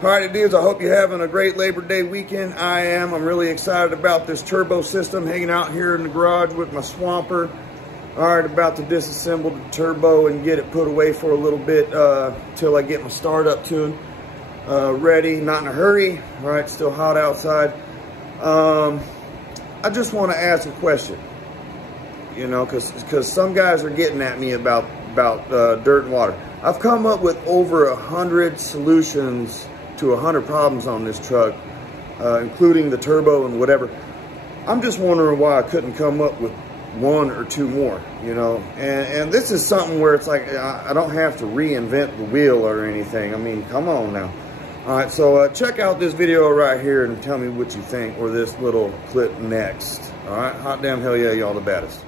Alrighty dudes, I hope you're having a great Labor Day weekend. I am. I'm really excited about this turbo system, hanging out here in the garage with my Swamper. Alright, about to disassemble the turbo and get it put away for a little bit till I get my startup tune ready. Not in a hurry. Alright, still hot outside. I just want to ask a question, you know, because some guys are getting at me about dirt and water. I've come up with over 100 solutions to 100 problems on this truck, including the turbo and whatever. I'm just wondering why I couldn't come up with one or two more, you know. And this is something where it's like I don't have to reinvent the wheel or anything. I mean, come on now. All right, so check out this video right here and tell me what you think, or this little clip next. All right, hot damn hell yeah, y'all the baddest.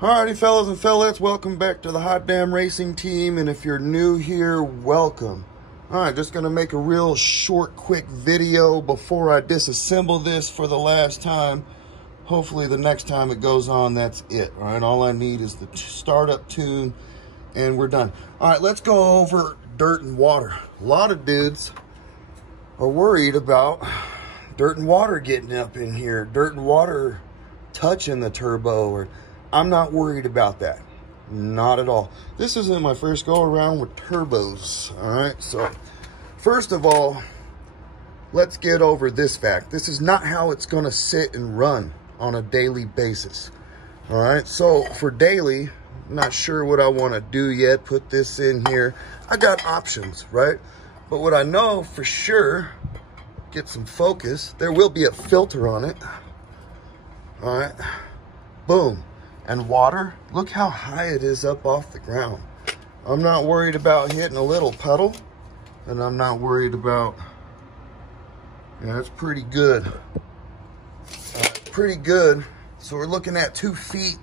Alrighty, fellas and fellas, welcome back to the Hot Damn Racing Team. And if you're new here, welcome. Alright, just gonna make a real short, quick video before I disassemble this for the last time. Hopefully the next time it goes on, that's it. Alright, all I need is the startup tune and we're done. Alright, let's go over dirt and water. A lot of dudes are worried about dirt and water getting up in here, dirt and water touching the turbo. Or I'm not worried about that. Not at all. This isn't my first go around with turbos. All right, so first of all, let's get over this fact. This is not how it's going to sit and run on a daily basis. All right, so for daily, not sure what I want to do yet. Put this in here. I got options, right? But what I know for sure, get some focus, there will be a filter on it. All right, boom. And water, look how high it is up off the ground. I'm not worried about hitting a little puddle, and I'm not worried about, yeah, it's pretty good. Pretty good. So we're looking at 2 feet,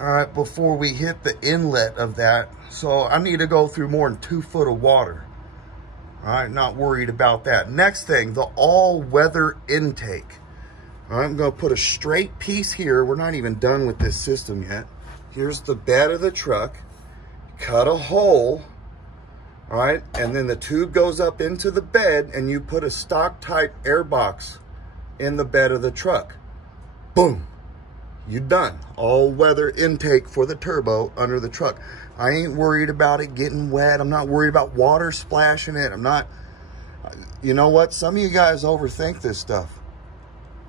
all right, before we hit the inlet of that. So I need to go through more than 2 foot of water. All right, not worried about that. Next thing, the all-weather intake. I'm going to put a straight piece here. We're not even done with this system yet. Here's the bed of the truck. Cut a hole, all right? And then the tube goes up into the bed, and you put a stock type air box in the bed of the truck. Boom. You're done. All weather intake for the turbo under the truck. I ain't worried about it getting wet. I'm not worried about water splashing it. I'm not, you know what? Some of you guys overthink this stuff.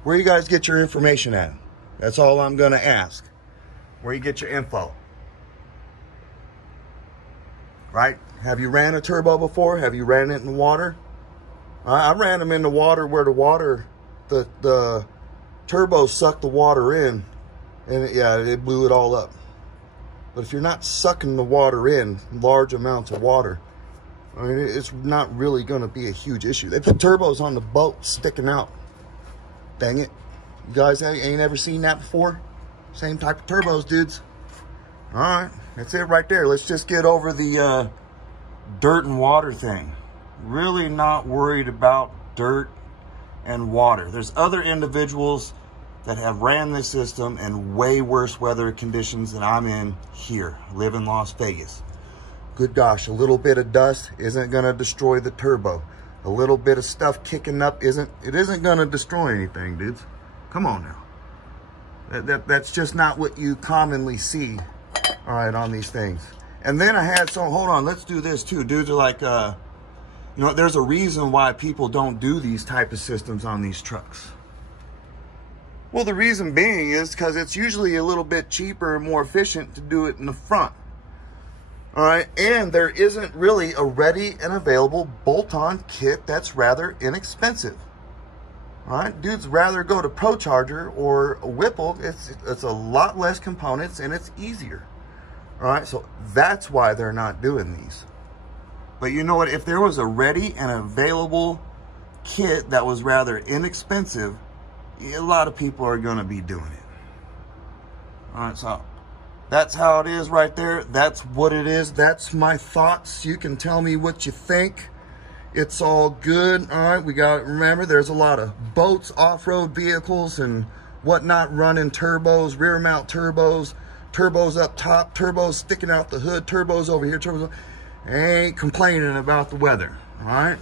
Where you guys get your information at? That's all I'm going to ask. Where you get your info. Right? Have you ran a turbo before? Have you ran it in water? I ran them in the water where the turbo sucked the water in. And it blew it all up. But if you're not sucking the water in, large amounts of water, I mean, it's not really going to be a huge issue. They put turbos on the boat sticking out. Dang it. You guys ain't ever seen that before? Same type of turbos, dudes. All right, that's it right there. Let's just get over the dirt and water thing. Really not worried about dirt and water. There's other individuals that have ran this system in way worse weather conditions than I'm in here. I live in Las Vegas. Good gosh, a little bit of dust isn't going to destroy the turbo. A little bit of stuff kicking up isn't going to destroy anything, dudes. Come on now. That's just not what you commonly see, all right, on these things. And then I had some, hold on, let's do this too. Dudes are like, you know, there's a reason why people don't do these type of systems on these trucks. Well, the reason being is because it's usually a little bit cheaper and more efficient to do it in the front. All right, and there isn't really a ready and available bolt-on kit that's rather inexpensive. All right, dudes rather go to Pro Charger or a Whipple. It's a lot less components and it's easier. All right, so that's why they're not doing these. But you know what? If there was a ready and available kit that was rather inexpensive, a lot of people are going to be doing it. All right, so that's how it is right there. That's what it is. That's my thoughts. You can tell me what you think. It's all good. All right, we got, remember, there's a lot of boats, off-road vehicles and whatnot running turbos, rear mount turbos, turbos up top, turbos sticking out the hood, turbos over here, turbos. Ain't complaining about the weather. All right.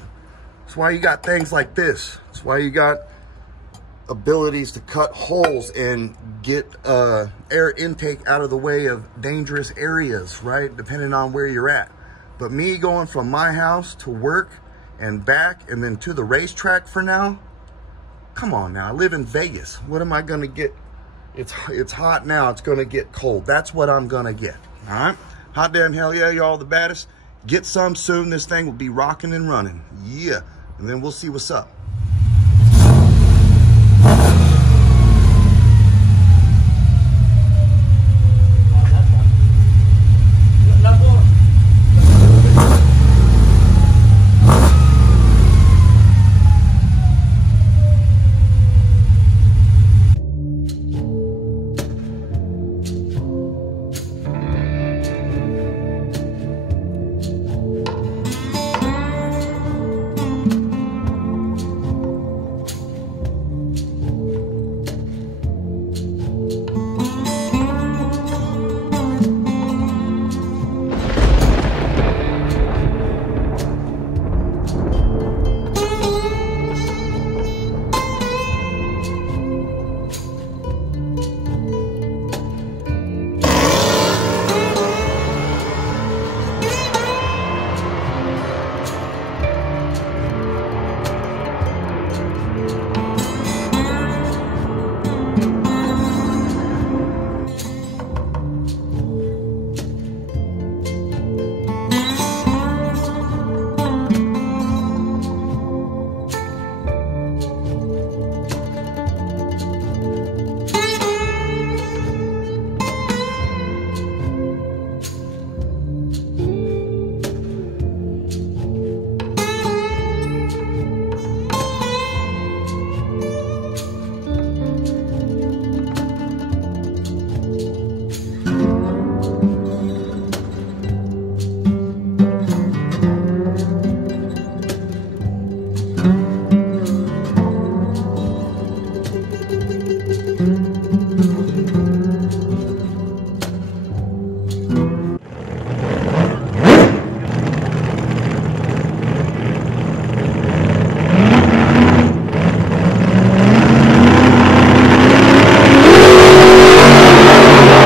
That's why you got things like this. That's why you got abilities to cut holes and get air intake out of the way of dangerous areas, right? Depending on where you're at. But me going from my house to work and back and then to the racetrack for now, come on now, I live in Vegas. What am I gonna get? It's hot now, it's gonna get cold. That's what I'm gonna get, all right? Hot damn hell yeah, you're all the baddest. Get some soon, this thing will be rocking and running. Yeah, and then we'll see what's up.